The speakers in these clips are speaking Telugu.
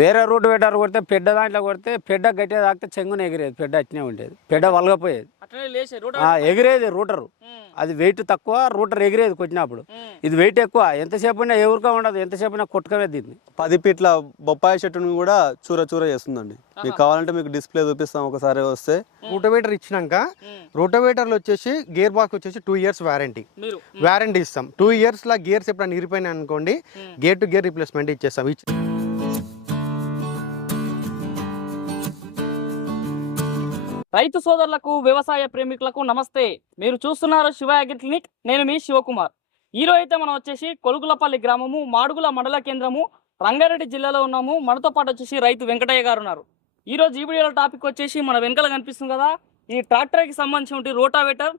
వేరే రూట్ పెట్టారు కొడితే పెద్ద దాంట్లో కొడితే పెద్ద గట్టిగా తాకితే చెంగున ఎగిరేది పెద్ద అట్నే ఉండేది. పెద్ద వలగపోయేది. ఎగిరేది రూటరు. అది వెయిట్ తక్కువ రూటర్ ఎగిరేది కొట్టినప్పుడు. ఇది వెయిట్ ఎక్కువ. ఎంతసేపు అయినా ఎవరికా ఉండదు ఎంతసేపు అయినా కొట్టుకమే దీన్ని. పది ఫీట్ల బొప్పాయి చెట్టును కూడా చూర చూర చేస్తుందండి. మీకు కావాలంటే మీకు డిస్ప్లే చూపిస్తాం ఒకసారి వస్తే. రూటోవేటర్ ఇచ్చినాక రూటోవేటర్లో వచ్చేసి గేర్ బాక్స్ వచ్చేసి టూ ఇయర్స్ వారంటీ. వారంటీ ఇస్తాం. టూ ఇయర్స్లో గేర్స్ ఎప్పుడైనా ఇరిపోయినాయి అనుకోండి గేర్ టు గేర్ రిప్లేస్మెంట్ ఇచ్చేస్తాం. ఇచ్చి రైతు సోదరులకు వ్యవసాయ ప్రేమికులకు నమస్తే. మీరు చూస్తున్నారు శివ క్లినిక్. నేను మీ శివకుమార్. ఈరోజు అయితే మనం వచ్చేసి కొలుగులపల్లి గ్రామము మాడుగుల మండల కేంద్రము రంగారెడ్డి జిల్లాలో ఉన్నాము. మనతో పాటు వచ్చేసి రైతు వెంకటయ్య గారు ఉన్నారు. ఈరోజు రోజు ఈ వీడియోలో టాపిక్ వచ్చేసి మన వెనకాల కనిపిస్తుంది కదా ఈ ట్రాక్టర్కి సంబంధించిన రోటావేటర్.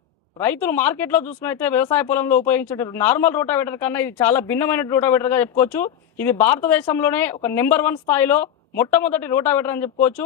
రైతులు మార్కెట్లో చూసుకున్నైతే వ్యవసాయ పొలంలో ఉపయోగించే నార్మల్ రోటావేటర్ కన్నా ఇది చాలా భిన్నమైన రోటావేటర్గా చెప్పుకోవచ్చు. ఇది భారతదేశంలోనే ఒక నెంబర్ వన్ స్థాయిలో మొట్టమొదటి రోటావేటర్ అని చెప్పుకోవచ్చు.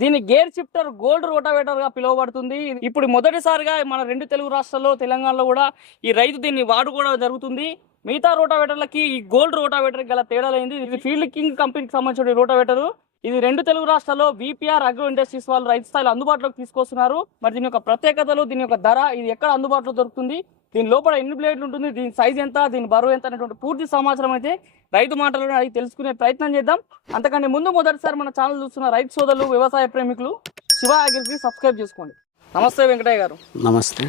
దీని గేర్ షిఫ్టర్ గోల్డ్ రోటావేటర్గా పిలువబడుతుంది. ఇప్పుడు మొదటిసారిగా మన రెండు తెలుగు రాష్ట్రాల్లో తెలంగాణలో కూడా ఈ రైతు దీన్ని వాడుకోవడం జరుగుతుంది. మిగతా రోటావేటర్లకి ఈ గోల్డ్ రోటావేటర్ గల తేడాలైంది ఇది ఫీల్డ్ కింగ్ కంపెనీకి సంబంధించిన రోటావేటర్. ఇది రెండు తెలుగు రాష్ట్రాల్లో విపిఆర్ అగ్రో ఇండస్ట్రీస్ వాళ్ళు రైతు స్థాయిలో అందుబాటులోకి తీసుకొస్తున్నారు. మరి దీని యొక్క ప్రత్యేకతలు దీని యొక్క ధర ఇది ఎక్కడ అందుబాటులో దొరుకుతుంది? దీని లోపల ఎన్ని బ్లేడ్లు ఉంటుంది దీని సైజ్ ఎంత దీని బరువు ఎంత అనేటువంటి పూర్తి సమాచారం అయితే రైతు మాటలను అడిగి తెలుసుకునే ప్రయత్నం చేద్దాం. అంతకంటే ముందు మొదటిసారి మన ఛానల్ చూస్తున్న రైతు సోదరులు వ్యవసాయ ప్రేమికులు శివ అగ్రికి సబ్స్క్రైబ్ చేసుకోండి. నమస్తే వెంకటయ్య గారు. నమస్తే.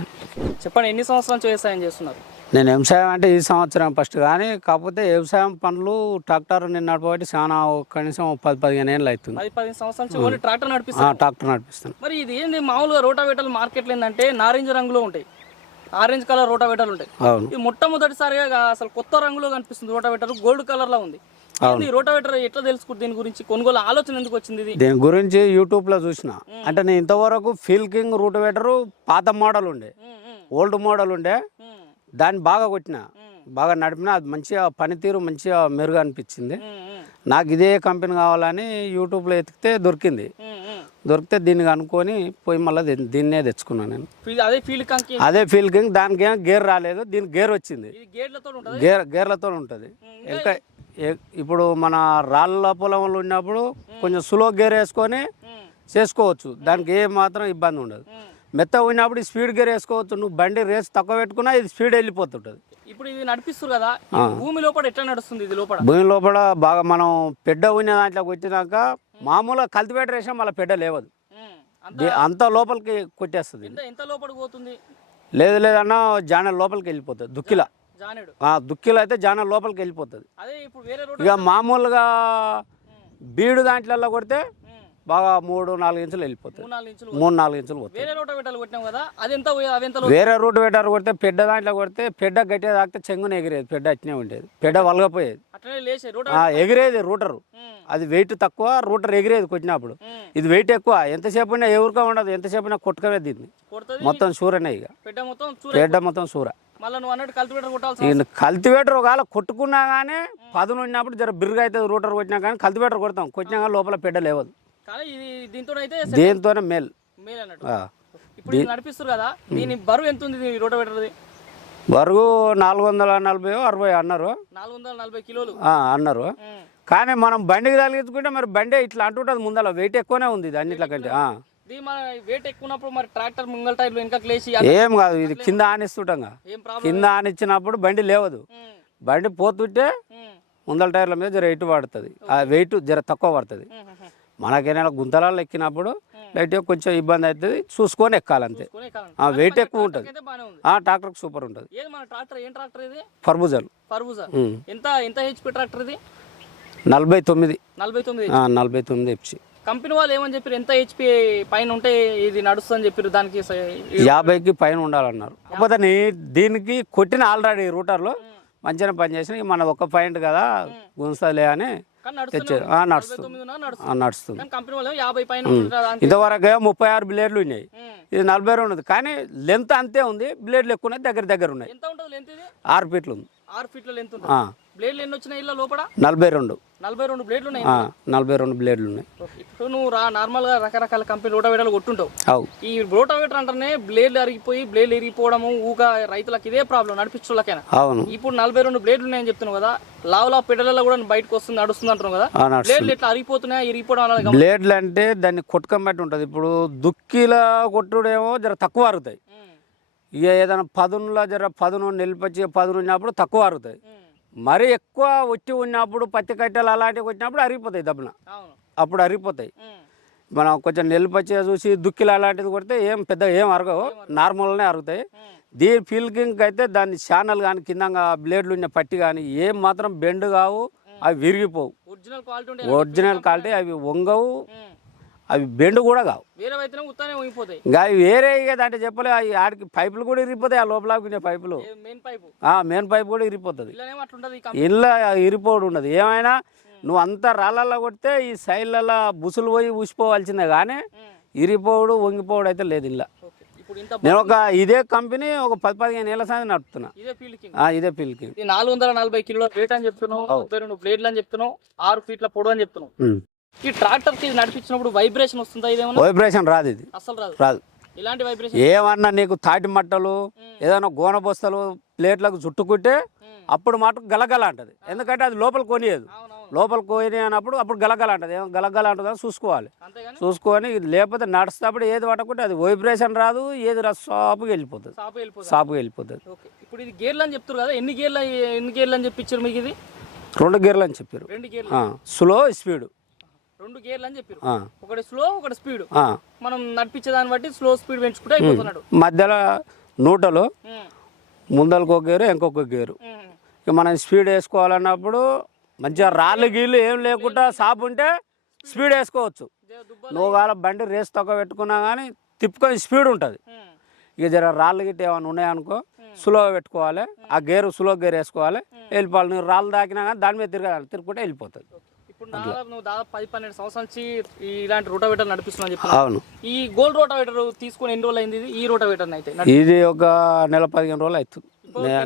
చెప్పండి ఎన్ని సంవత్సరాల నుంచి వ్యవసాయం చేస్తున్నారు? నేను వ్యవసాయం అంటే ఈ సంవత్సరం ఫస్ట్ కానీ కాకపోతే వ్యవసాయం పనులు ట్రాక్టర్ నేను నడపబట్టి చాలా కనీసం పది పదిహేను ఏళ్ళు అవుతుంది. పది పదిహేను సంవత్సరాల నుంచి ఓన్లీ ట్రాక్టర్ ఆ, నడిపిస్తారు ట్రాక్టర్ నడిపిస్తాను మరి ఇది ఏంది? మామూలుగా రోటావేటర్లు మార్కెట్లో ఏంటంటే నారింజ రంగులో ఉంటాయి. ఆరెంజ్ కలర్ రోటావేటర్లు ఉంటాయి. ఇది మొట్టమొదటిసారిగా అసలు కొత్త రంగులో కనిపిస్తుంది రోటావేటర్ గోల్డ్ కలర్లో ఉంది ఈ రోటావేటర్ ఎట్లా తెలుసుకుంటు దీని గురించి? కొనుగోలు ఆలోచన ఎందుకు వచ్చింది దీని గురించి యూట్యూబ్లో చూసిన. అంటే నేను ఇంతవరకు ఫీల్ కింగ్ రూటవేటరు పాత మోడల్ ఉండే. ఓల్డ్ మోడల్ ఉండే. దాన్ని బాగా కొట్టిన. బాగా నడిపిన అది మంచిగా పనితీరు మంచిగా మెరుగు అనిపించింది. నాకు ఇదే కంపెనీ కావాలని యూట్యూబ్లో ఎతికితే దొరికింది. దొరికితే దీన్ని అనుకొని పోయి మళ్ళీ దీన్ని- తెచ్చుకున్నాను నేను. అదే ఫీల్డ్ అదే ఫీల్ కింగ్ దానికి ఏం గేర్ రాలేదు దీనికి గేర్ వచ్చింది. గేర్ గేర్లతో ఉంటుంది. ఇంకా ఇప్పుడు మన రాళ్ళ పొలంలో ఉన్నప్పుడు కొంచెం స్లో గేర్ వేసుకొని చేసుకోవచ్చు. దానికి ఏ మాత్రం ఇబ్బంది ఉండదు. మెత్త ఉన్నప్పుడు ఈ స్పీడ్ గేర్ వేసుకోవచ్చు. నువ్వు బండి రేస్ తక్కువ పెట్టుకున్నా ఇది స్పీడ్ వెళ్ళిపోతుంటుంది. ఇప్పుడు ఇది నడిపిస్తారు కదా భూమి లోపల ఎట్లా నడుస్తుంది ఇది లోపల? భూమి లోపల బాగా మనం పెద్ద ఉన్న దాంట్లోకి వచ్చినాక మామూలుగా కల్టివేటర్ వేసాం మళ్ళీ పెద్ద లేవదు. అంత లోపలికి కొట్టేస్తుంది ఎంత లోపలికి పోతుంది? లేదు లేదన్నా జాన లోపలికి వెళ్ళిపోతుంది దుక్కిల. దుక్కిలో అయితే జాన లోపలికి వెళ్ళిపోతుంది. అదే ఇప్పుడు వేరే రోడ్ ఇక మామూలుగా బీడు దాంట్లలో కొడితే బాగా మూడు నాలుగు ఇంచులు వెళ్ళిపోతుంది మూడు నాలుగు ఇంచులు పోతుంది వేరే రూట్ పెట్టారు కొడితే పెద్ద దాంట్లో కొడితే పెద్ద గట్టిగా తాకితే చెంగున ఎగిరేది పెద్ద అట్నే ఉండేది. పెద్ద వలగపోయేది. ఎగిరేది రూటరు. అది వెయిట్ తక్కువ రూటర్ ఎగిరేది కొట్టినప్పుడు. ఇది వెయిట్ ఎక్కువ ఎంతసేపు అయినా ఎవరికా ఉండదు ఎంతసేపు అయినా కొట్టుకమే దీన్ని. కొడుతుంది. మొత్తం సూరనే ఇక. పెద్ద మొత్తం సూర కల్టివేటర్ కల్టివేటర్ ఒకవేళ కొట్టుకున్నా కానీ పదును ఉన్నప్పుడు జర బిరుగా అవుతుంది రూటర్ కొట్టినా కానీ కల్టివేటర్ కొడతాం. కొట్టినా కానీ లోపల పెద్ద లేవదు. దేంతోనే మేల్. ఇప్పుడు నడిపిస్తారు కదా దీని బరువు ఎంత ఉంది రోటోవేటర్ది? బరువు నాలుగు వందల నలభై అరవై అన్నారు. నాలుగు వందల నలభై కిలోలు. అన్నారు. కానీ మనం బండికి తగిలించుకుంటే మరి బండి ఇట్లా అంటుంటుంది ముందర వెయిట్ ఎక్కువనే ఉంది ఇది అన్నిట్లకంటే. ఆ. ఇది మన వెయిట్ మరి ట్రాక్టర్ ముంగల్ టైర్లు ఇంకా లేచి ఏం కాదు ఇది కింద ఆనిస్తుంటాం కింద ఆనిచ్చినప్పుడు బండి లేవదు. బండి పోతుంటే ముందల టైర్ల మీద జర ఎటు పడుతుంది ఆ వెయిట్ జర తక్కువ పడుతుంది. మనకేమైనా గుంతలాలు ఎక్కినప్పుడు లైట్గా కొంచెం ఇబ్బంది అవుతుంది. చూసుకొని ఎక్కాలంతే ఆ, వెయిట్ ఎక్కువ ఉంటుంది. ఆ ట్రాక్టర్కి సూపర్ ఉంటుంది. ఏది మన ట్రాక్టర్? ఏం ట్రాక్టర్ ఇది? ఫర్బుజాలు ఫర్బూజా. ఉమ్. ఎంత ఎంత హెచ్పి ట్రాక్టర్ ఇది? నలభై తొమ్మిది. నలభై తొమ్మిది నలభై తొమ్మిది ఎఫ్సి కంపెనీ వాళ్ళు ఏమని చెప్పారు? ఎంత హెచ్పి పైన ఉంటే ఇది నడుస్తుందని చెప్పారు? దానికి యాభైకి పైన ఉండాలన్నారు. కాకపోతే దీనికి కొట్టిన ఆల్రెడీ రూటర్లో మంచిగా పనిచేసిన మన ఒక్క పాయింట్ కదా గుంజలే అని తెచ్చారు. నడుస్తుంది. నడుస్తుంది. ఇంతవరకు ముప్పై ఆరు బ్లేడ్లు ఉన్నాయి. ఇది నలభై రెండు ఉంది. కానీ లెంత్ అంతే ఉంది. బ్లేడ్లు ఎక్కువ ఉన్నాయి దగ్గర దగ్గర ఉన్నాయి. ఆరు ఫీట్లు ఉంది. ఆరు ఫీట్ల లెంత్ బ్లేడ్లు ఎన్ని వచ్చినాయి లోపల? నలభై రెండు. నలభై రెండు బ్లేడ్లు ఉన్నాయి? నలభై రెండు బ్లేడ్లు ఉన్నాయి. ఇప్పుడు నువ్వు రా నార్మల్గా రకరకాల కంపెనీ రోటావేటర్లు కొట్టుంటావు. అవు. ఈ రోటావేటర్ అంటేనే బ్లేడ్లు అరిగిపోయి బ్లేడ్లు ఇరిగిపోవడము ఊగా రైతులకు ఇదే ప్రాబ్లం నడిపించులకైనా అవును. ఇప్పుడు నలభై రెండు బ్లేడ్లు ఉన్నాయని చెప్తున్నావు కదా లావులా పెడలలో కూడా బయటకు వస్తుంది నడుస్తుంది అంటున్నావు కదా. నడుస్తుంది. బ్లేడ్లు ఎట్లా అరిగిపోతున్నాయా ఇరిగిపోవడం వల్ల గమ- బ్లేడ్లు అంటే దాన్ని కొట్టుకం ఉంటుంది. ఇప్పుడు దుక్కిలా కొట్టుడేమో జర తక్కువ అరుగుతాయి. ఇక ఏదైనా పదునులో జర పదును నిలిపచ్చి పదును ఉన్నప్పుడు తక్కువ అరుగుతాయి. మరీ ఎక్కువ వచ్చి ఉన్నప్పుడు పత్తి కట్టెలు అలాంటివి వచ్చినప్పుడు అరిగిపోతాయి దబ్బున. అప్పుడు అరిగిపోతాయి. మనం కొంచెం నిలిపచ్చి చూసి దుక్కిలు అలాంటిది కొడితే ఏం పెద్ద ఏం అరగవు. నార్మల్గానే అరుగుతాయి. దీని ఫీల్కింగ్ అయితే దాని ఛానల్ కానీ కింద బ్లేడ్లు ఉన్న పట్టి కానీ ఏం మాత్రం బెండ్ కావు అవి విరిగిపోవు. ఒరిజినల్ క్వాలిటీ ఉంటే ఒరిజినల్ క్వాలిటీ అవి వంగవు. అవి బెండ్ కూడా కావు. అవి వేరే ఇక అంటే చెప్పలే అవి ఆడికి పైపులు కూడా ఇరిగిపోతాయి ఆ లోపల పైపులు. Main pipe? ఆ మెయిన్ పైప్ కూడా ఇరిగిపోతుంది. ఇళ్ళ ఇరిపోవడం ఉండదు ఏమైనా నువ్వు అంతా రాళ్ళల్లో కొడితే ఈ సైడ్లలో బుసులు పోయి ఊసిపోవాల్సిందే కానీ ఇరిపోవడు వంగిపోవడం అయితే లేదు ఇలా నేను ఒక ఇదే కంపెనీ ఒక పది పదిహేను ఏళ్ళ సాగి నడుపుతున్నా. ఇదే పిల్కి నాలుగు వందల నలభై కిలోల వెయిట్ అని చెప్తున్నావు బ్లేడ్లు అని చెప్తున్నావు ఆరు ఫీట్ల పొడవు అని చెప్తున్నావు. ఈ ట్రాక్టర్కి నడిపించినప్పుడు వైబ్రేషన్ వస్తుందా ఇదేమన్నా? వైబ్రేషన్ రాదు ఇది. అసలు రాదు. రాదు. ఇలాంటి వైబ్రేషన్ ఏమన్నా నీకు తాటి మట్టలు ఏదైనా గోన బొస్తలు ప్లేట్లకు చుట్టుకుంటే అప్పుడు మటుకు గలగల అంటది. ఎందుకంటే అది లోపల కొనియదు. లోపల కోని అన్నప్పుడు అప్పుడు గలగల అంటది. గలగల అంటుందని చూసుకోవాలి. చూసుకొని లేకపోతే నడుస్తున్నప్పుడు ఏది పట్టకుంటే అది వైబ్రేషన్ రాదు ఏది రా షాపుకి వెళ్ళిపోతుంది. షాపుకి వెళ్ళిపోతుంది. ఇప్పుడు ఇది గేర్లు అని చెప్తారు కదా ఎన్ని గేర్లు ఎన్ని గేర్లు అని చెప్పించారు మీకు ఇది? రెండు గేర్లు అని చెప్పారు స్లో స్పీడ్. రెండు గేర్లు అని చెప్పారు. ఒకటి స్లో ఒకటి స్పీడ్. మనం నడిపించే దాన్ని బట్టి స్లో స్పీడ్ పెంచుకుంటే అయిపోతున్నాడు. మధ్యలో నూటలు ముందలకు ఒక గేరు ఇంకొక గేరు. ఇక మనం స్పీడ్ వేసుకోవాలన్నప్పుడు మంచిగా రాళ్ళు గీళ్ళు ఏం లేకుండా సాపు ఉంటే స్పీడ్ వేసుకోవచ్చు. నువ్వు కాల బండి రేస్ తొక్క పెట్టుకున్నా కానీ తిప్పుకొని స్పీడ్ ఉంటుంది. ఇక జర రాళ్ళు గిట్ట ఏమైనా ఉన్నాయనుకో స్లో పెట్టుకోవాలి. ఆ గేరు స్లో గేర్ వేసుకోవాలి. వెళ్ళిపోవాలి. నువ్వు రాళ్ళు దాకినా కానీ దాని మీద తిరగాలి. తిరుగుకుంటే వెళ్ళిపోతుంది. దాదాపు నువ్వు దాదాపు పది పన్నెండు సంవత్సరాల నుంచి ఈ- ఇలాంటి రోటావేటర్ నడిపిస్తున్నా చెప్పి అవును. ఈ గోల్డ్ రోటావేటర్ తీసుకొని ఎన్ని రోజులు అయింది ఇది? ఈ రోటావేటర్ అయితే ఇది ఒక నెల పదిహేను రోజులు అవుతుంది.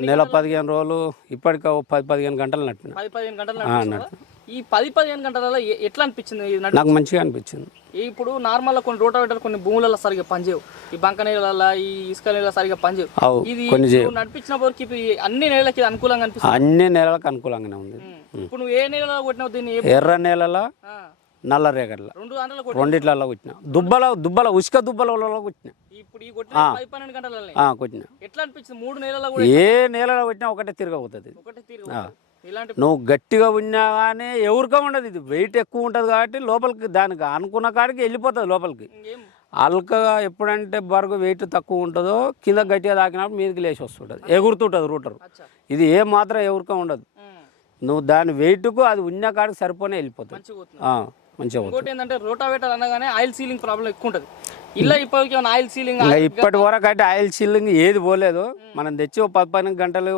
నెల పదిహేను రోజులు ఇప్పటికి పది పదిహేను గంటలు నడిపిన. పది పదిహేను గంటలు నడిపిస్తున్నా ఈ పది పదిహేను గంటలలో ఎట్లా అనిపించింది నాకు మంచిగా అనిపించింది. ఇప్పుడు నార్మల్ కొన్ని రోటావేటర్ కొన్ని భూములలో సరిగా పనిచేయవు. ఈ బంక నేలల ఈ ఇసుక నేల సరిగా పనిచేయవు. ఇది నడిపించిన వరకు అన్ని ఇది అనుకూలంగా అనిపిస్తుంది? అన్ని నేలలకు అనుకూలంగానే ఉంది. ఇప్పుడు నువ్వు ఏ నేలలో కొట్టినావు దీన్ని? ఎర్ర నేలల నల్ల రేగడ్ల. రెండిట్లలో కొట్టిన. దుబ్బల దుబ్బల ఉసుక దుబ్బలలో కొట్టిన. కొట్టిన ఎట్లా అనిపించింది? మూడు నెలల ఏ నేలలో కొట్టినా ఒకటే తిరగవుతుంది నువ్వు గట్టిగా ఉన్నా కానీ ఎవరికా ఉండదు. ఇది వెయిట్ ఎక్కువ ఉంటుంది కాబట్టి లోపలికి దానికి అనుకున్న కాడికి వెళ్ళిపోతుంది లోపలికి. అల్కగా ఎప్పుడంటే బరుగు వెయిట్ తక్కువ ఉంటుందో కింద గట్టిగా తాకినప్పుడు మీదకి లేచి వస్తుంటుంది. ఎగురుతుంటుంది రూటర్. ఇది ఏ మాత్రం ఎవరికా ఉండదు. నువ్వు దాని వెయిట్కు అది ఉన్న కాడికి సరిపోనే వెళ్ళిపోతుంది. మంచిగా ఇంకోటి ఏంటంటే రోటావేటర్ అనగానే ఆయిల్ సీలింగ్ ప్రాబ్లం ఎక్కువ ఉంటుంది. ఇలా ఇప్పటికి ఆయిల్ సీలింగ్ ఇప్పటి వరకు అయితే ఆయిల్ చిల్లింగ్ ఏది పోలేదు. మనం తెచ్చి పది పన్నెండు గంటలు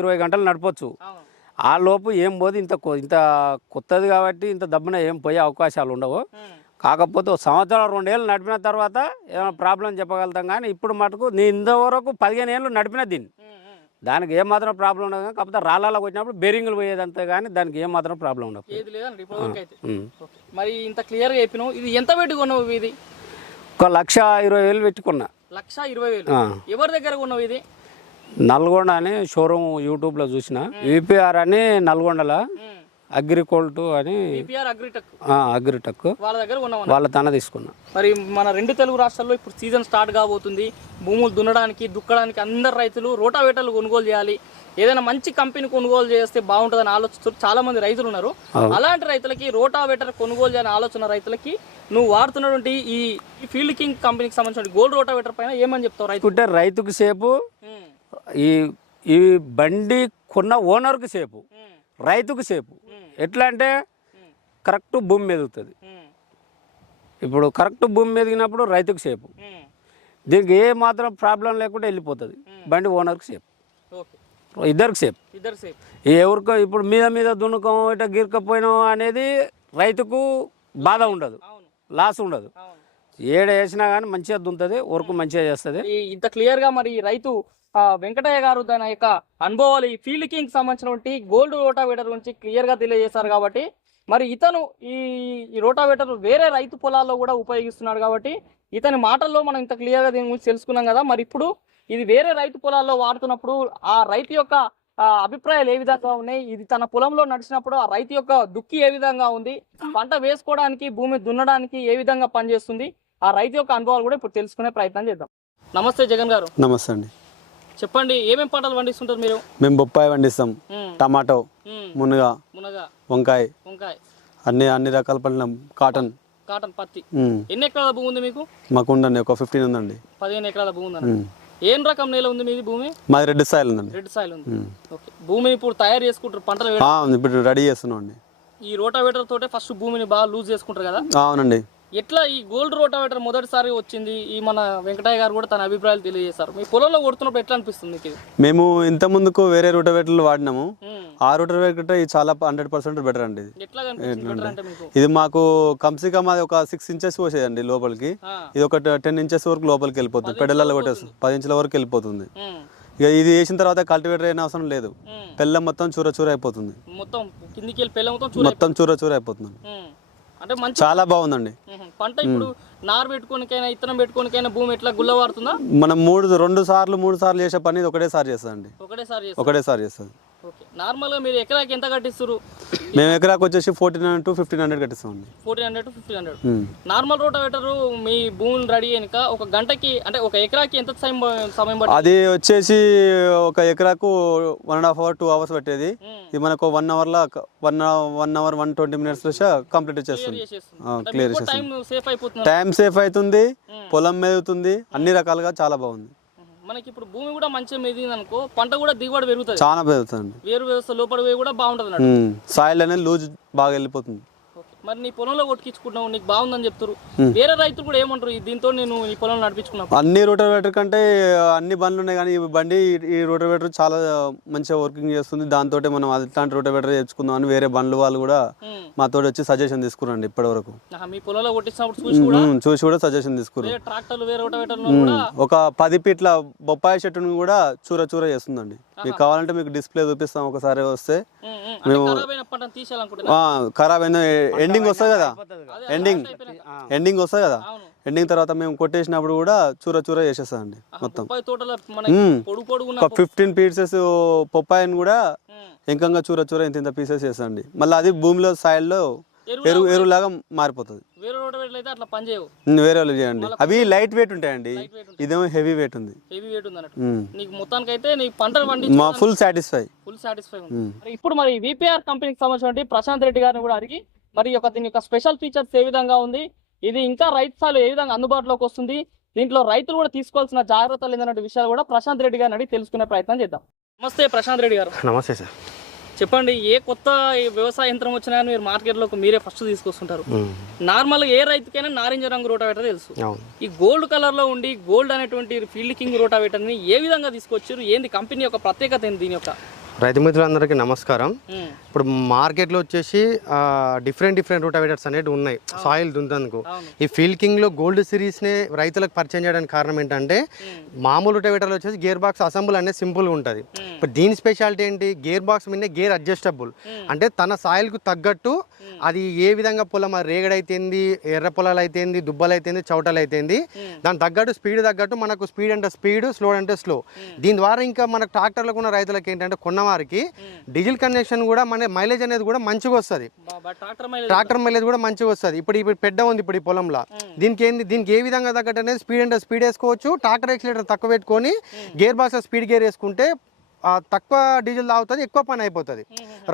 ఇరవై గంటలు నడపచ్చు. ఆ లోపు ఏం పోదు ఇంత ఇంత కొత్తది కాబట్టి ఇంత దబ్బున ఏం పోయే అవకాశాలు ఉండవు. కాకపోతే ఒక సంవత్సరం రెండేళ్ళు నడిపిన తర్వాత ఏమైనా ప్రాబ్లం చెప్పగలుగుతాం కానీ ఇప్పుడు మటుకు నేను ఇంతవరకు పదిహేను ఏళ్ళు నడిపిన దీన్ని. దానికి ఏం మాత్రం ప్రాబ్లం ఉండదు కానీ కాకపోతే రాళ్ళలో వచ్చినప్పుడు బేరింగ్లు పోయేదంతే కానీ దానికి ఏం మాత్రం ప్రాబ్లం ఉండదు. మరి ఇంత క్లియర్గా చెప్పినావు ఇది ఎంత పెట్టి కొన్నావు ఇది? ఒక లక్ష ఇరవై వేలు పెట్టుకున్నా. లక్ష ఇరవై వేలు. ఎవరి దగ్గర కొన్నావు ఇది? నల్గొండ అని షోరూమ్ యూట్యూబ్లో చూసిన. యూపీఆర్ అని నల్గొండల. అగ్రికోల్ట్ అని అగ్రిటెక్. వాళ్ళ దగ్గర వాళ్ళ తన తీసుకున్నా. మరి మన రెండు తెలుగు రాష్ట్రాల్లో ఇప్పుడు సీజన్ స్టార్ట్ కాబోతుంది. భూములు దున్నడానికి దుక్కడానికి అందరు రైతులు రోటావేటర్లు కొనుగోలు చేయాలి. ఏదైనా మంచి కంపెనీ కొనుగోలు చేస్తే బాగుంటుందని ఆలోచిస్తూ చాలా మంది రైతులు ఉన్నారు. అలాంటి రైతులకి రోటావేటర్ కొనుగోలు చేయాలని ఆలోచన రైతులకి నువ్వు వాడుతున్నటువంటి ఈ ఫీల్డ్ కింగ్ కంపెనీకి సంబంధించిన గోల్డ్ రోటావేటర్ పైన ఏమని చెప్తావు రైతు రైతుకు సేపు ఈ ఈ బండి కొన్న ఓనర్కి సేపు రైతుకు సేపు. ఎట్లా అంటే కరెక్ట్ భూమి మెదుగుతుంది ఇప్పుడు కరెక్ట్ భూమి మెదిగినప్పుడు రైతుకు సేపు. దీనికి ఏ మాత్రం ప్రాబ్లం లేకుండా వెళ్ళిపోతుంది. బండి ఓనర్కి సేపు. ఇద్దరికి సేపు. ఎవరికో ఇప్పుడు మీద మీద దున్నుకం ఇట్లా గిరకపోయినాం అనేది రైతుకు బాధ ఉండదు. లాస్ ఉండదు. ఏడ వేసినా కానీ మంచిగా దున్నుతుంది వర్క్ మంచిగా చేస్తుంది. ఇంత క్లియర్గా మరి రైతు వెంకటయ్య గారు తన యొక్క అనుభవాలు ఈ ఫీల్డ్ కింగ్ సంబంధించినటువంటి గోల్డ్ రోటావేటర్ గురించి క్లియర్గా తెలియజేశారు కాబట్టి మరి ఇతను ఈ ఈ రోటావేటర్ వేరే రైతు పొలాల్లో కూడా ఉపయోగిస్తున్నాడు కాబట్టి ఇతని మాటల్లో మనం ఇంత క్లియర్గా దీని గురించి తెలుసుకున్నాం కదా మరి ఇప్పుడు ఇది వేరే రైతు పొలాల్లో వాడుతున్నప్పుడు ఆ రైతు యొక్క అభిప్రాయాలు ఏ విధంగా ఉన్నాయి? ఇది తన పొలంలో నడిచినప్పుడు ఆ రైతు యొక్క దుక్కి ఏ విధంగా ఉంది? పంట వేసుకోవడానికి భూమి దున్నడానికి ఏ విధంగా పనిచేస్తుంది? ఆ రైతు యొక్క అనుభవాలు కూడా ఇప్పుడు తెలుసుకునే ప్రయత్నం చేద్దాం. నమస్తే జగన్ గారు. నమస్తే అండి. చెప్పండి ఏమేం పంటలు పండిస్తుంటారు మీరు? మేము బొప్పాయి పండిస్తాం టమాటో మునగ మునగ. వంకాయ వంకాయ. అన్ని అన్ని రకాల పండినాం కాటన్. కాటన్ పత్తి. ఎన్ని ఎకరాల భూమి ఉంది మీకు? మాకు ఉందండి ఒక ఫిఫ్టీన్ ఉందండి. పదిహేను ఎకరాల భూమి ఉంది ఉమ్. ఏం రకం నేల ఉంది మీది భూమి? మాది రెడ్ సాయిల్ ఉందండి. రెడ్ సాయిల్ ఉంది. ఓకే. భూమిని ఇప్పుడు తయారు చేసుకుంటారు పంటలు ఇప్పుడు రెడీ చేస్తున్నాం అండి. ఈ రోటావేటర్ తోటే ఫస్ట్ భూమిని బాగా లూజ్ చేసుకుంటారు కదా? అవునండి. ఎట్లా ఈ గోల్డ్ రోటావేటర్ మొదటిసారి వచ్చింది? ఈ మన వెంకటయ్య గారు కూడా తన అభిప్రాయాలు తెలియజేశారు. మీ పొలంలో కొడుతున్నప్పుడు ఎట్లా అనిపిస్తుంది మీకు? మేము ఇంత ముందుకు వేరే రూటవేటర్లు వాడినాము. ఆ రూటవేటర్ ఇది చాలా హండ్రెడ్ పర్సెంట్ బెటర్ అండి ఇది. మీకు? ఇది మాకు కమ్సీ కమ్ అది ఒక సిక్స్ ఇంచెస్ పోసేదండి లోపలికి. ఇది ఒక టెన్ ఇంచెస్ వరకు లోపలికి వెళ్ళిపోతుంది. పెడలలో కొట్టేస్తుంది. పది ఇంచుల వరకు వెళ్ళిపోతుంది. ఇక ఇది వేసిన తర్వాత కల్టివేటర్ అయిన అవసరం లేదు. పెళ్ళం మొత్తం చూర చూర అయిపోతుంది. మొత్తం కిందికి మొత్తం చూర చూర అయిపోతుంది. అంటే మంచి చాలా బాగుందండి. పంట ఇప్పుడు నారు పెట్టుకోనికైనా ఇత్తనం పెట్టుకోనికైనా భూమి ఎట్లా గుల్లవారుతుందా మనం మూడు రెండు సార్లు మూడు సార్లు చేసే పని ఒకటేసారి చేస్తుందండి. ఒకటేసారి ఒకటేసారి చేస్తుంది. ఓకే. నార్మల్గా మీరు ఎకరాకి ఎంత కట్టిస్తారు మేము ఎకరాకు వచ్చేసి fourteen hundred to fifteen hundred కట్టిస్తామండి. Fourteen hundred to fifteen hundred. Normal rotavator మీ భూమిని రెడీ అయినాక ఒక గంటకి అంటే ఒక ఎకరాకి ఎంత సమయం సమయం అది వచ్చేసి ఒక ఎకరాకు one and half hour two hours పెట్టేది. ఇది మనకు వన్ అవర్లో one one hour one twenty minutes complete చేస్తుంది. మీకు చేసేస్తుంది. టైం సేఫ్ అయిపోతుంది టైం సేఫ్ అవుతుంది. పొలం మెదుగుతుంది అన్ని రకాలుగా చాలా బాగుంది. మనకి ఇప్పుడు భూమి కూడా మంచిగా మెదిగింది అనుకో పంట కూడా దిగుబడి పెరుగుతుంది. చాలా పెరుగుతుంది. వేరు వ్యవస్థ లోపల కూడా బాగుంటుంది సాయిల్ అనేది లూజ్ బాగా వెళ్ళిపోతుంది. మరి నీ పొలంలో కొట్టుకించుకుంటున్నావు నీకు బాగుందని చెప్తారు వేరే రైతులు కూడా ఏమంటారు దీంతో నేను ఈ పొలంలో నడిపించుకున్నాను. అన్ని రోటోవేటర్ కంటే అన్ని బండ్లు ఉన్నాయి కానీ ఈ బండి ఈ రోటోవేటర్ చాలా మంచిగా వర్కింగ్ చేస్తుంది. దాంతో మనం అట్లాంటి రోటోవేటర్ తెచ్చుకుందాం అని వేరే బండ్లు వాళ్ళు కూడా మాతో వచ్చి సజెషన్ తీసుకురండి ఇప్పటి వరకు మీ పొలంలో కొట్టించినప్పుడు చూసి కూడా చూసి కూడా సజెషన్ తీసుకురు ట్రాక్టర్లు వేరే రోటవేటర్లు కూడా ఒక పది ఫీట్ల బొప్పాయి చెట్టును కూడా చూర చూర చేస్తుందండి. మీకు కావాలంటే మీకు డిస్ప్లే చూపిస్తాం ఒకసారి వస్తే. అంటే ఖరాబ్ అయిన ఎండింగ్ వస్తుంది కదా? ఎండింగ్. ఎండింగ్ వస్తుంది కదా? ఎండింగ్ తర్వాత మేము కొట్టేసినప్పుడు కూడా చూర చూర చేసేస్తామండి మొత్తం. ఒక ఫిఫ్టీన్ పీసెస్ పొప్పాయిని కూడా. ఇంకంగా చూర చూర ఇంత ఇంత పీసెస్ చేస్తాండి మళ్ళీ అది భూమిలో సాయిల్లో ఎరువు ఎరువు ఎరువులాగా మారిపోతుంది. వేరే వాళ్ళు చేయండి. అవి లైట్ వెయిట్ ఉంటాయండి. ఇదేమో హెవీ వెయిట్ ఉంది. హెవీ వెయిట్ ఉంది అన్నట్టు ఉమ్. నీకు మొత్తానికి అయితే నీ పంటలు మా ఫుల్ సాటిస్ఫై ఫుల్ సాటిస్ఫై ఇప్పుడు మరి విపిఆర్ కంపెనీకి సంబంధించిన ప్రశాంత్ రెడ్డి గారిని కూడా అడిగి మరి యొక్క దీని యొక్క స్పెషల్ ఫీచర్స్ ఏ విధంగా ఉంది? ఇది ఇంకా రైతు స్థాయిలో ఏ విధంగా అందుబాటులోకి వస్తుంది? దీంట్లో రైతులు కూడా తీసుకోవాల్సిన జాగ్రత్తలు ఏంటనే విషయాలు కూడా ప్రశాంత్ రెడ్డి గారిని అడిగి తెలుసుకునే ప్రయత్నం చేద్దాం. నమస్తే ప్రశాంత్ రెడ్డి గారు. నమస్తే సార్. చెప్పండి ఏ కొత్త వ్యవసాయ యంత్రం వచ్చినా మీరు మార్కెట్లోకి మీరే ఫస్ట్ తీసుకొస్తుంటారు. నార్మల్గా ఏ రైతుకైనా నారింజ రంగు రోటావేటర్ తెలుసు. ఈ గోల్డ్ కలర్లో ఉండి గోల్డ్ అనేటువంటి ఫీల్డ్ కింగ్ రోటావేటర్ని ఏ విధంగా తీసుకొచ్చారు? ఏంది కంపెనీ యొక్క ప్రత్యేకత ఏంది దీని యొక్క? రైతు మిత్రులందరికీ నమస్కారం. ఇప్పుడు మార్కెట్లో వచ్చేసి డిఫరెంట్ డిఫరెంట్ రూటావేటర్స్ అనేవి ఉన్నాయి. సాయిల్ దుంతందుకు అవును. ఈ ఫీల్డ్ కింగ్లో గోల్డ్ సిరీస్నే రైతులకు పరిచయం చేయడానికి కారణం ఏంటంటే మామూలు రూటావేటర్లో వచ్చేసి గేర్ బాక్స్ అసెంబుల్ అనేది సింపుల్గా ఉంటుంది. ఇప్పుడు దీని స్పెషాలిటీ ఏంటి? గేర్ బాక్స్ మీద గేర్ అడ్జస్టబుల్ అంటే తన సాయిల్కు తగ్గట్టు అది ఏ విధంగా పొలం అది రేగడి అయితేంది ఎర్ర పొలాలు అయితేంది దుబ్బలు అయితేంది చౌటలు అయితేంది దాని తగ్గట్టు స్పీడ్ తగ్గట్టు మనకు స్పీడ్ అంటే స్పీడ్ స్లో అంటే స్లో దీని ద్వారా ఇంకా మనకు ట్రాక్టర్లకు ఉన్న రైతులకు ఏంటంటే కొన్నవారికి డీజిల్ కనెక్షన్ కూడా మన మైలేజ్ అనేది కూడా మంచిగా వస్తుంది. ట్రాక్టర్ మైలేజ్ కూడా. మంచిగా వస్తుంది. ఇప్పుడు ఇప్పుడు పెద్ద ఉంది ఇప్పుడు ఈ పొలంలో. దీనికి ఏంది దీనికి ఏ విధంగా తగ్గట్టు అనేది స్పీడ్ అంటే స్పీడ్ వేసుకోవచ్చు. ట్రాక్టర్ ఎక్సిలేటర్ తక్కువ పెట్టుకొని గేర్ బాక్స్ స్పీడ్ గేర్ వేసుకుంటే ఆ, తక్కువ డీజిల్ తాగుతుంది ఎక్కువ పని అయిపోతుంది.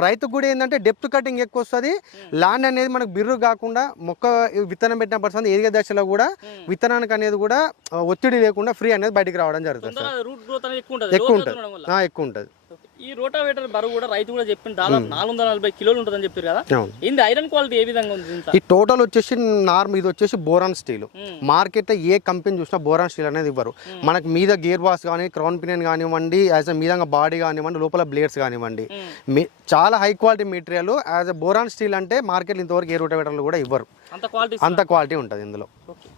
రైతుకు కూడా ఏంటంటే డెప్త్ కటింగ్ ఎక్కువ వస్తుంది. ల్యాండ్ అనేది మనకు బిర్రు కాకుండా మొక్క విత్తనం పెట్టిన పర్సన్ ఎదిగే దశలో కూడా విత్తనానికి అనేది కూడా ఒత్తిడి లేకుండా ఫ్రీ అనేది బయటికి రావడం జరుగుతుంది ఎక్కువ ఉంటుంది. ఎక్కువ ఉంటుంది. ఈ రోటావేటర్ బరువు కూడా రైతు కూడా చెప్పిన దాదాపు నాలుగు వందల నలభై కిలోలు ఉంటుందని చెప్పారు కదా. ఏంది ఐరన్ క్వాలిటీ ఏ విధంగా ఉంది ఈ టోటల్ వచ్చేసి నార్మ్ ఇది వచ్చేసి బోరాన్ స్టీల్. మార్కెట్ ఏ కంపెనీ చూసినా బోరాన్ స్టీల్ అనేది ఇవ్వరు. మనకి మీద గేర్ బాక్స్ కానీ క్రౌన్ పినియన్ కానివ్వండి యాజ్ అ మీద బాడీ కానివ్వండి లోపల బ్లేడ్స్ కానివ్వండి. చాలా high quality material as uh boron steel అంటే మార్కెట్ ఇంతవరకు ఏ రోటవేటర్లు కూడా ఇవ్వరు. అంత క్వాలిటీ ఉంటుంది ఇందులో.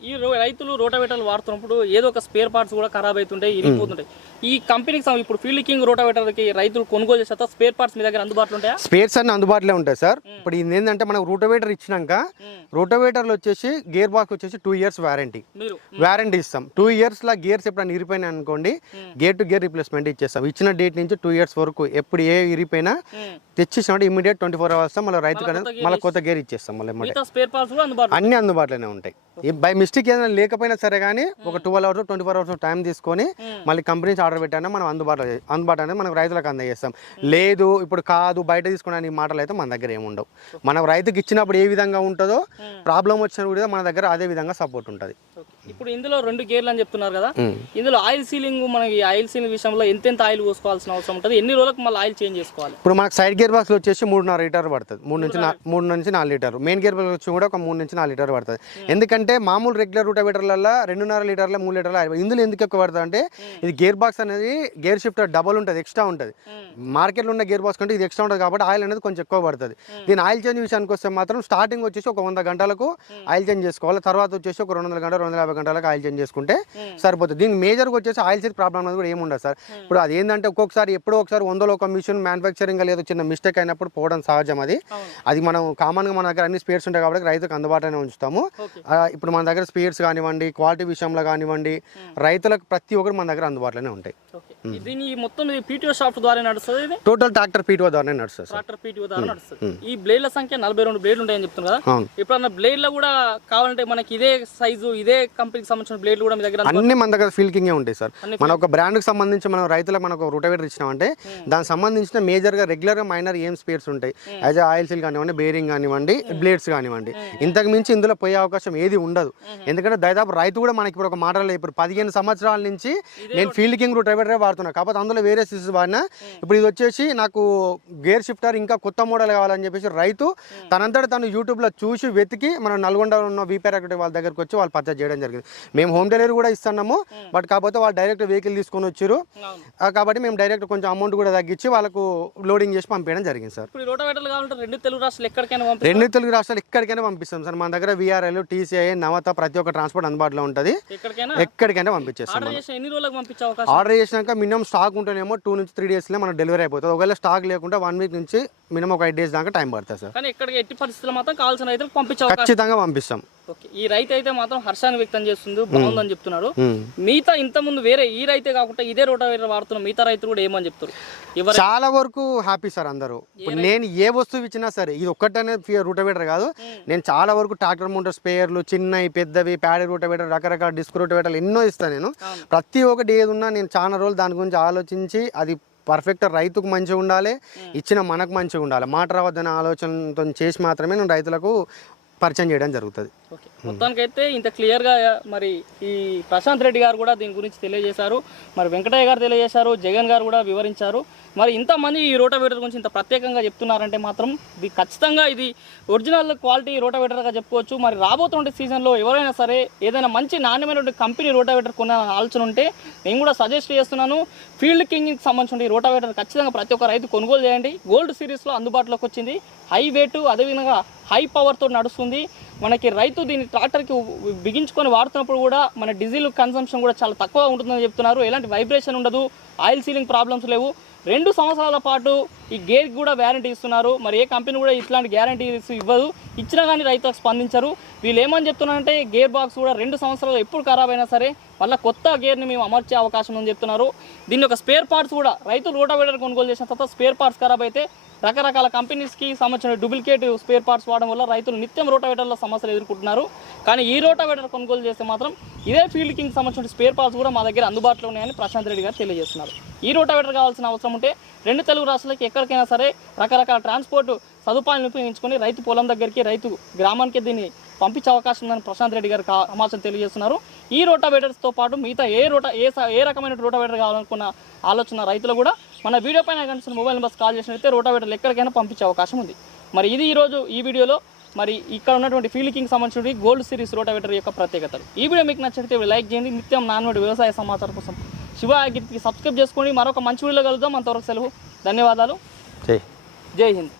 ఈ రైతులు రోటావేటర్లు వాడుతున్నప్పుడు ఏదో ఒక స్పేర్ పార్ట్స్ కూడా ఖరాబ్ అవుతుంటాయి ఇరిగిపోతుంటాయి. ఈ కంపెనీకి ఇప్పుడు ఫీల్డ్ కింగ్ రోటావేటర్కి రైతులు కొనుగోలు చేస్తే స్పేర్ పార్ట్స్ మీ దగ్గర అందుబాటులో ఉంటాయా? స్పేర్స్ అన్ని అందుబాటులో ఉంటాయి సార్. ఇప్పుడు ఇది ఏంటంటే మనం రూటోవేటర్ ఇచ్చినాక రూటోవేటర్లు వచ్చేసి గేర్ బాక్స్ వచ్చేసి టూ ఇయర్స్ వారంటీ వారంటీ ఇస్తాం. టూ ఇయర్స్ లా గేర్స్ ఎప్పుడైనా ఇరిపోయినా అనుకోండి గేర్ టు గేర్ రిప్లేస్మెంట్ ఇచ్చేస్తాం. ఇచ్చిన డేట్ నుంచి టూ ఇయర్స్ వరకు ఎప్పుడు ఏ ఇరిపోయినా తెచ్చిచ్చినప్పుడు ఇమీడియట్ ట్వంటీ ఫోర్ అవర్స్ మళ్ళీ రైతు మళ్ళా కొత్త గేర్ ఇచ్చేస్తాం. మళ్ళీ స్పేర్ పార్ట్స్ కూడా అన్ని అందుబాటులోనే ఉంటాయి. బై మిస్టేక్ ఏదైనా లేకపోయినా సరే కానీ ఒక twelve hours twenty four hours time తీసుకొని మళ్ళీ కంపెనీ నుంచి ఆర్డర్ పెట్టానే మనం అందుబాటులో అందుబాటు అనేది మనం రైతులకు అందజేస్తాం. లేదు ఇప్పుడు కాదు బయట తీసుకునే మాటలు అయితే మన దగ్గర ఏమి ఉండవు. మనం రైతుకి ఇచ్చినప్పుడు ఏ విధంగా ఉంటుందో ప్రాబ్లం వచ్చినా కూడా మన దగ్గర అదే విధంగా సపోర్ట్ ఉంటుంది. ఇప్పుడు ఇందులో రెండు గేర్లు అని చెప్తున్నారు కదా ఇందులో ఆయిల్ సీలింగ్ మనకి ఆయిల్ సీలింగ్ విషయంలో ఎంతెంత ఆయిల్ పోసుకోవాల్సిన అవసరం ఉంటుంది? ఎన్ని రోజులకు మళ్ళీ ఆయిల్ చేంజ్ చేసుకోవాలి? ఇప్పుడు మనకు సైడ్ గేర్ బాక్స్ వచ్చేసి మూడున్నర లీటర్ పడుతుంది. మూడు నుంచి మూడు నుంచి నాలుగు లీటర్ మెయిన్ గేర్ బాక్స్ వచ్చి కూడా ఒక మూడు నుంచి నాలుగు లీటర్ పడుతుంది. ఎందుకంటే మామూలు రెగ్యులర్ రూటావేటర్లలో రెండున్నర లీటర్ల మూడు లీటర్ల ఇందులో ఎందుకు ఎక్కువ పడుతుంది అంటే ఇది గేర్ బాక్స్ అనేది గేర్ షిఫ్టర్ డబల్ ఉంటుంది ఎక్స్ట్రా ఉంటుంది. మార్కెట్లో ఉన్న గేర్ బాక్స్ కంటే ఇది ఎక్స్ట్రా ఉంటుంది కాబట్టి ఆయిల్ అనేది కొంచెం ఎక్కువ పడుతుంది. దీని ఆయిల్ చేంజ్ విషయానికి వస్తే మాత్రం స్టార్టింగ్ వచ్చేసి ఒక వంద గంటలకు ఆయిల్ చేంజ్ చేసుకోవాలి. తర్వాత వచ్చేసి ఒక రెండు వందల గంటలు రెండు వందల యాభై గంటలకు ఆయిల్ చేంజ్ చేసుకుంటే సరిపోతుంది. దీనికి మేజర్గా వచ్చేసి ఆయిల్ సీట్ ప్రాబ్లం అనేది కూడా ఏముండదు సార్. ఇప్పుడు అది ఏంటంటే ఒక్కొక్కసారి ఎప్పుడో ఒకసారి వందలో ఒక మిషన్ మ్యానుఫ్యాక్చరింగ్ లేదు చిన్న మిస్టేక్ అయినప్పుడు పోవడం సహజం అది. అది మనం కామన్గా మన దగ్గర అన్ని స్పేర్స్ ఉంటాయి కాబట్టి రైతుకు అందుబాటులోనే ఉంచుతాము. ఇప్పుడు మన దగ్గర స్పేర్స్ కానివ్వండి క్వాలిటీ విషయంలో కానివ్వండి రైతులకు ప్రతి ఒక్కరు మన దగ్గర అందుబాటులోనే ఉంటాయి. దీని మొత్తం పీటీఓ షాఫ్ట్ ద్వారా నడుస్తుంది టోటల్ ట్రాక్టర్ పీటీఓ ద్వారానే నడుస్తుంది సార్. ట్రాక్టర్ పీటీఓ ద్వారా నడుస్తుంది. ఈ బ్లేడ్ల సంఖ్య నలభై రెండు బ్లేడ్లు ఉంటాయని చెప్తున్నారు కదా. అవును. ఎప్పుడన్నా బ్లేడ్లో కూడా కావాలంటే మనకి ఇదే సైజు ఇదే కంపెనీకి సంబంధించిన బ్లేడ్లు కూడా మీ దగ్గర అన్ని మన దగ్గర ఫీల్కింగే ఉంటాయి సార్. మన ఒక బ్రాండ్కి సంబంధించి మనం రైతులకు మనకు రూటవేటర్ ఇచ్చినామంటే దానికి సంబంధించిన మేజర్గా రెగ్యులర్గా మైనర్ ఏం స్పేర్స్ ఉంటాయి. యాజ్ ఆయిల్ సీల్ కానివ్వండి బేరింగ్ కానివ్వండి బ్లేడ్స్ కానివ్వండి. ఇంతకు మించి ఇందులో పోయే అవకాశం ఏది ఉండదు. ఎందుకంటే దాదాపు రైతు కూడా మనకి ఇప్పుడు ఒక మాటలో ఇప్పుడు పదిహేను సంవత్సరాల నుంచి నేను ఫీల్డ్ కింగ్ రూటవేటరే వాడుతున్నా. కాకపోతే అందులో వేరే సిరీస్ వాడినా. ఇప్పుడు ఇది వచ్చేసి నాకు గేర్ షిఫ్టర్ ఇంకా కొత్త మోడల్ కావాలని చెప్పేసి రైతు తనంతట తను యూట్యూబ్లో చూసి వెతికి మన నల్గొండలో ఉన్న వీపీఆర్ వాళ్ళ దగ్గరికి వచ్చి వాళ్ళు పర్చేజ్ చేయడం జరిగింది. మేము హోమ్ డెలివరీ కూడా ఇస్తున్నాము. బట్ కాకపోతే వాళ్ళు డైరెక్ట్ వెహికల్ తీసుకొని వచ్చారు. కాబట్టి మేము డైరెక్ట్ కొంచెం అమౌంట్ కూడా తగ్గించి వాళ్ళకు లోడింగ్ చేసి పంపించడం జరిగింది సార్. రెండు తెలుగు రాష్ట్రాలు ఎక్కడికైనా పంపిస్తారు? పంపిస్తాం సార్. మన దగ్గర విఆర్ఎల్ టీసీఐ నవత ప్రతి ఒక్క ట్రాన్స్పోర్ట్ అందుబాటులో ఉంటుంది. ఎక్కడికైనా పంపించేస్తాం ఆర్డర్ చేసినాక మినిమం స్టాక్ ఉంటేనేమో టూ నుంచి త్రీ డేస్లో మనకు డెలివరీ అయిపోతుంది. ఒకవేళ స్టాక్ లేకుంటే వన్ వీక్ నుంచి మినిమం ఒక ఎయిట్ డేస్ దాకా టైం పడుతుంది సార్. ఖచ్చితంగా పంపిస్తాం. ఓకే ఈ రైతు అయితే మాత్రం హర్షాన్ని వ్యక్తం చేస్తుంది బాగుందని చెప్తున్నాడు మ్మ్. మిగతా ఇంత ముందు వేరే ఈ రైతే కాకుండా ఇదే రోటావేటర్ వాడుతున్న మిగతా రైతులు కూడా ఏమని చెప్తారు? చాలా వరకు హ్యాపీ సార్ అందరూ. నేను ఏ వస్తువు ఇచ్చినా సరే ఇది ఒక్కటనే రూటవేటర్ కాదు. నేను చాలా వరకు ట్రాక్టర్ మోటార్ స్పేయర్లు చిన్నవి పెద్దవి ప్యాడీ రూటవేటర్ రకరకాల డిస్క్ రూటవేటర్లు ఎన్నో ఇస్తాను నేను. ప్రతి ఒక్కటి ఏది ఉన్నా నేను చాలా రోజులు దాని గురించి ఆలోచించి అది పర్ఫెక్ట్ రైతుకు మంచిగా ఉండాలి ఇచ్చిన మనకు మంచిగా ఉండాలి. మాట రావద్దనే ఆలోచనతో చేసి మాత్రమే నేను రైతులకు పరిచయం చేయడం జరుగుతుంది. ఓకే. మొత్తానికైతే ఇంత క్లియర్గా మరి ఈ ప్రశాంత్ రెడ్డి గారు కూడా దీని గురించి తెలియజేశారు. మరి వెంకటయ్య గారు తెలియజేశారు జగన్ గారు కూడా వివరించారు. మరి ఇంతమంది ఈ రోటావేటర్ గురించి ఇంత ప్రత్యేకంగా చెప్తున్నారంటే మాత్రం ఇది ఖచ్చితంగా ఇది ఒరిజినల్ క్వాలిటీ రోటావేటర్గా చెప్పుకోవచ్చు. మరి రాబోతున్న సీజన్లో ఎవరైనా సరే ఏదైనా మంచి నాణ్యమైనటువంటి కంపెనీ రోటావేటర్ కొనాలని ఆలోచన ఉంటే నేను కూడా సజెస్ట్ చేస్తున్నాను. ఫీల్డ్ కింగ్కి సంబంధించిన రోటావేటర్ ఖచ్చితంగా ప్రతి ఒక్క రైతు కొనుగోలు చేయండి. గోల్డ్ సిరీస్లో అందుబాటులోకి వచ్చింది. హై వెయిట్ అదేవిధంగా హై పవర్తో నడుస్తుంది. మనకి రైతు దీన్ని ట్రాక్టర్కి బిగించుకొని వాడుతున్నప్పుడు కూడా మన డీజిల్ కన్సంప్షన్ కూడా చాలా తక్కువ ఉంటుందని చెప్తున్నారు. ఎలాంటి వైబ్రేషన్ ఉండదు ఆయిల్ సీలింగ్ ప్రాబ్లమ్స్ లేవు. రెండు సంవత్సరాల పాటు ఈ గేర్ కూడా వ్యారంటీ ఇస్తున్నారు. మరి ఏ కంపెనీ కూడా ఇట్లాంటి గ్యారంటీస్ ఇవ్వదు. ఇచ్చినా కానీ రైతులకు స్పందించరు. వీళ్ళు ఏమని చెప్తున్నారంటే గేర్ బాక్స్ కూడా రెండు సంవత్సరాలు ఎప్పుడు ఖరాబ్ అయినా సరే మళ్ళీ కొత్త గేర్ని మేము అమర్చే అవకాశం ఉందని చెప్తున్నారు. దీని ఒక స్పేర్ పార్ట్స్ కూడా రైతులు రోటోవేటర్ కొనుగోలు చేసిన తర్వాత స్పేర్ పార్ట్స్ ఖరాబ్ అయితే రకరకాల కంపెనీస్కి సంబంధించిన డూప్లికేట్ స్పేర్ పార్ట్స్ వాడడం వల్ల రైతులు నిత్యం రోటావేటర్లో సమస్యలు ఎదుర్కొంటున్నారు. కానీ ఈ రోటావేటర్ కొనుగోలు చేస్తే మాత్రం ఇదే ఫీల్డ్ కింగ్ సంబంధించిన స్పేర్ పార్ట్స్ కూడా మా దగ్గర అందుబాటులో ఉన్నాయని ప్రశాంత్ రెడ్డి గారు తెలియజేస్తున్నారు. ఈ రోటావేటర్ కావాల్సిన అవసరం ఉంటే రెండు తెలుగు రాష్ట్రాలకి ఎక్కడికైనా సరే రకరకాల ట్రాన్స్పోర్ట్ సదుపాయాలను ఉపయోగించుకొని రైతు పొలం దగ్గరికి రైతు గ్రామానికి దీన్ని పంపించే అవకాశం ఉందని ప్రశాంత్ రెడ్డి గారు సమాచారం తెలియజేస్తున్నారు. ఈ రోటావేటర్స్తో పాటు మిగతా ఏ రోటా ఏ ఏ రకమైన రోటావేటర్ కావాలనుకున్న ఆలోచన రైతులు కూడా మన వీడియో పైన కనిపిస్తున్న మొబైల్ నెంబర్స్ కాల్ చేసినట్లయితే రోటావేటర్లు ఎక్కడికైనా పంపించే అవకాశం ఉంది. మరి ఇది ఈరోజు ఈ వీడియోలో మరి ఇక్కడ ఉన్నటువంటి ఫీల్డ్ కింగ్ సంబంధించిన గోల్డ్ సిరీస్ రోటావేటర్ యొక్క ప్రత్యేకతలు. ఈ వీడియో మీకు నచ్చితే లైక్ చేయండి. నిత్యం నాన్నోడి వ్యవసాయ సమాచారం కోసం శివ అగిరికి సబ్స్క్రైబ్ చేసుకోండి మరొక మంచి వీడియోలో కలుద్దాం. అంతవరకు సెలవు. ధన్యవాదాలు. జై. జై హింద్.